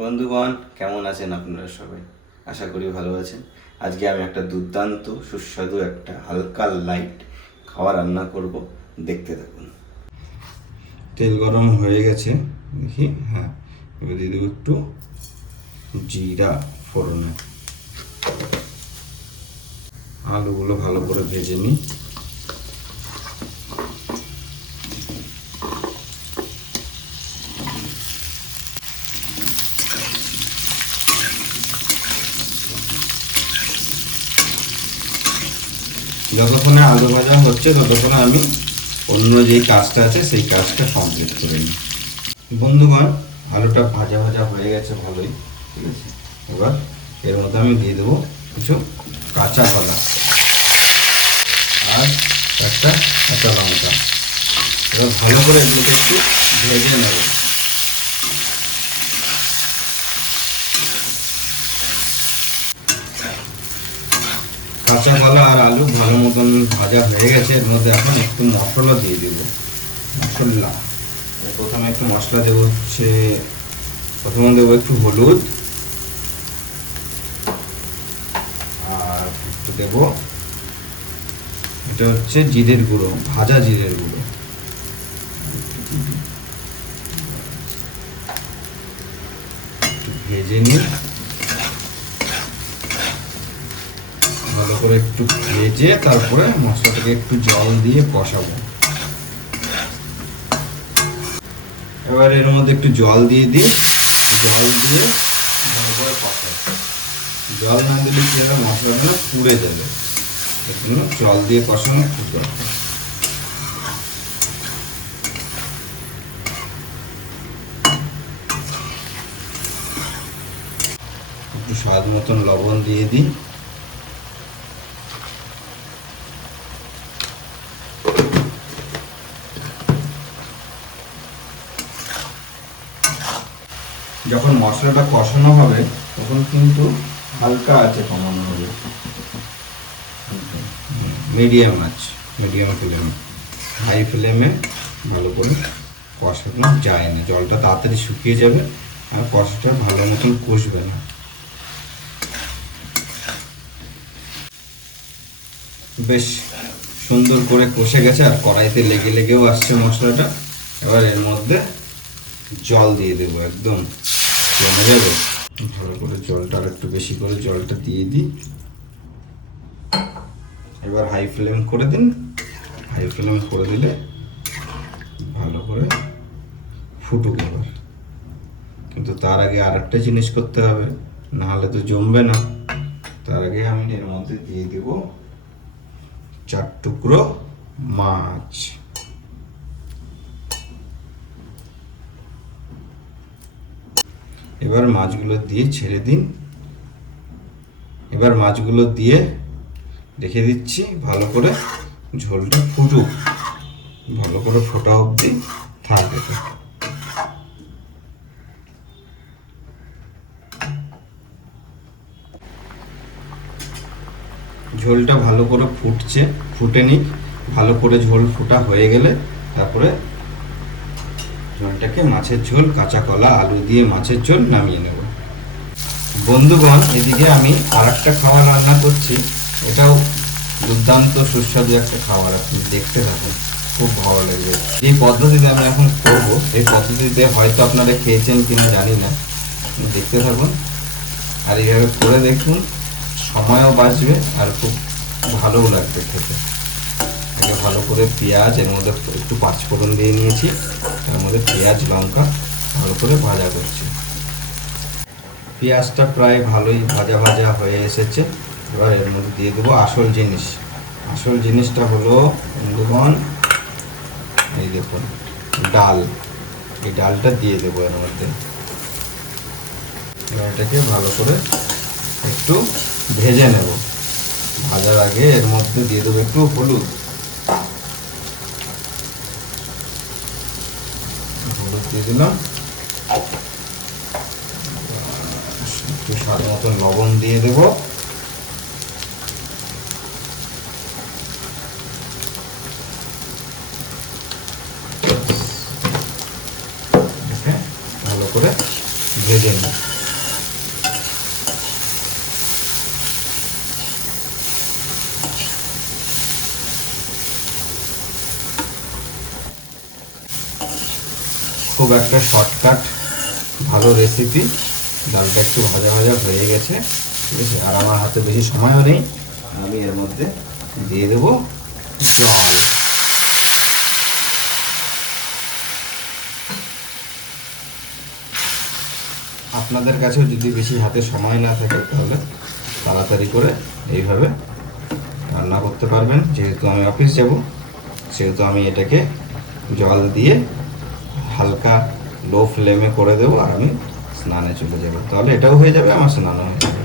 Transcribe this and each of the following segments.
বন্ধুগণ, কেমন আছেন আপনারা সবাই? আশা করি ভালো আছেন। আজকে আমি একটা দুর্দান্ত সুস্বাদু একটা হালকা লাইট খাওয়া রান্না করব, দেখতে থাকুন। তেল গরম হয়ে গেছে, দেখি। হ্যাঁ, এবার দিয়ে দেবো একটু জিরা ফোড়নে। আলুগুলো ভালো করে ভেজে নিই। যতক্ষণে আলু ভাজা হচ্ছে ততক্ষণে আমি অন্য যে কাজটা আছে সেই কাজটা কমপ্লিট করে নিই। বন্ধুগণ, আলুটা ভাজা ভাজা হয়ে গেছে ভালোই, ঠিক আছে। এবার এর মধ্যে আমি দিয়ে দেবো কিছু কাঁচা কলা আর একটা কাঁচা লঙ্কা। এবার ভালো করে এগুলোকে একটু ভেজে নেব। কাঁচা কলা আর আলু ভালো মতন ভাজা হয়ে গেছে। এর মধ্যে এখন একটু মশলা দিয়ে দেব। মশলা প্রথমে একটু মশলা দেবো হচ্ছে, প্রথমে দেবো একটু হলুদ, আর একটু দেবো এটা হচ্ছে জিরের গুঁড়ো, ভাজা জিরের গুঁড়ো। ভেজে নিই ভালো করে, একটু ভেজে তারপরে মশলাটাকে একটু জল দিয়ে কষাবো। এবার এর মধ্যে একটু জল দিয়ে দিই, জল দিয়ে ভালো করে কষাবো। জল না দিলে কি হবে, মশলাটা পুড়ে যাবে। এজন্য জল দিয়ে কষানো খুব দরকার। একটু স্বাদ মতন লবণ দিয়ে দিই। যখন মশলাটা কষানো হবে তখন কিন্তু হালকা আছে কমানো হবে, মিডিয়াম আছে, মিডিয়াম ফ্লেমে। হাই ফ্লেমে ভালো করে কষানো যায় না, জলটা তাড়াতাড়ি শুকিয়ে যাবে আর কষাটা ভালো মতন কষবে না। বেশ সুন্দর করে কষে গেছে আর কড়াইতে লেগে লেগেও আসছে মশলাটা। এবার এর মধ্যে জল দিয়ে দেবো, একদম জমে যাবে। ভালো করে জলটা আর একটু বেশি করে জলটা দিয়ে দিই। এবার হাই ফ্লেম করে দিন। হাই ফ্লেম করে দিলে ভালো করে ফুটুক এবার। কিন্তু তার আগে আর একটা জিনিস করতে হবে, না হলে তো জমবে না। তার আগে আমি এর মধ্যে দিয়ে দেব 4 টুকরো মাছ। এবার মাছগুলো দিয়ে ছেড়ে দিন। এবার মাছগুলো দিয়ে রেখে দিচ্ছি ভালো করে, ঝোলটা ফুটুক, ভালো করে ফোটা অবধি থাকবে। ঝোলটা ভালো করে ফুটছে, ফুটে নিক। ভালো করে ঝোল ফোটা হয়ে গেলে তারপরে ঝোলটাকে, মাছের ঝোল, কাঁচা কলা আলু দিয়ে মাছের ঝোল নামিয়ে নেব। বন্ধুগণ, এদিকে আমি আর একটা খাবার রান্না করছি। এটাও দুর্দান্ত সুস্বাদু একটা খাবার, আপনি দেখতে থাকুন, খুব ভালো লাগবে। এই পদ্ধতিতে আমি এখন করব, এই পদ্ধতিতে হয়তো আপনারা খেয়েছেন কিনা জানি না, দেখতে থাকুন আর এইভাবে করে দেখুন। সময়ও বাঁচবে আর খুব ভালোও লাগবে খেতে। আগে ভালো করে পেঁয়াজ, এর মধ্যে একটু পাঁচফোড়ন দিয়ে নিয়েছি, তার মধ্যে পেঁয়াজ লঙ্কা ভালো করে ভাজা করছি। পেঁয়াজটা প্রায় ভালোই ভাজা ভাজা হয়ে এসেছে। এবার এর মধ্যে দিয়ে দেবো আসল জিনিস। আসল জিনিসটা হলো বন্ধুগণ, এই দেখুন ডাল। এই ডালটা দিয়ে দেবো এর মধ্যে। এবার এটাকে ভালো করে একটু ভেজে নেব। ভাজার আগে এর মধ্যে দিয়ে দেবো একটু হলুদ। হলুদ দিয়ে দিলাম, একটু স্বাদ মতো লবণ দিয়ে দেব। ভালো করে ভেজে নিই। খুব একটা শর্টকাট ভালো রেসিপি। ডালটা একটু ভাজা ভাজা হয়ে গেছে, ঠিক আছে, আর আমার হাতে বেশি সময়ও নেই। আমি এর মধ্যে দিয়ে দেবো জল। আপনাদের কাছেও যদি বেশি হাতে সময় না থাকে তাহলে তাড়াতাড়ি করে এইভাবে রান্না করতে পারবেন। যেহেতু আমি অফিস যাব, সেহেতু আমি এটাকে জল দিয়ে হালকা লো ফ্লেমে করে দেবো, আর আমি স্নানে চলে যাব। তাহলে এটাও হয়ে যাবে, আমার স্নানও হয়ে যাবে।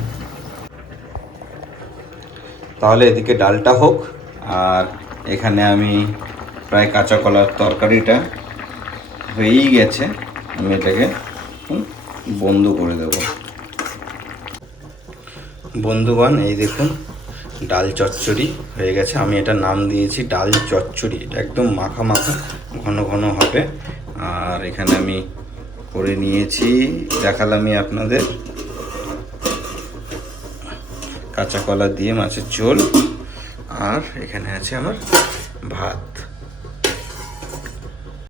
তাহলে এদিকে ডালটা হোক, আর এখানে আমি প্রায় কাঁচা কলার তরকারিটা হয়েই গেছে। আমি এটাকে বন্ধ করে দেব। বন্ধুগণ, এই দেখুন ডাল চচ্চড়ি হয়ে গেছে। আমি এটার নাম দিয়েছি ডাল চচ্চড়ি। এটা একদম মাখা মাখা ঘন ঘন হবে। আর এখানে আমি করে নিয়েছি, দেখালামই আপনাদের, কাঁচা কলা দিয়ে মাছের ঝোল। আর এখানে আছে আমার ভাত।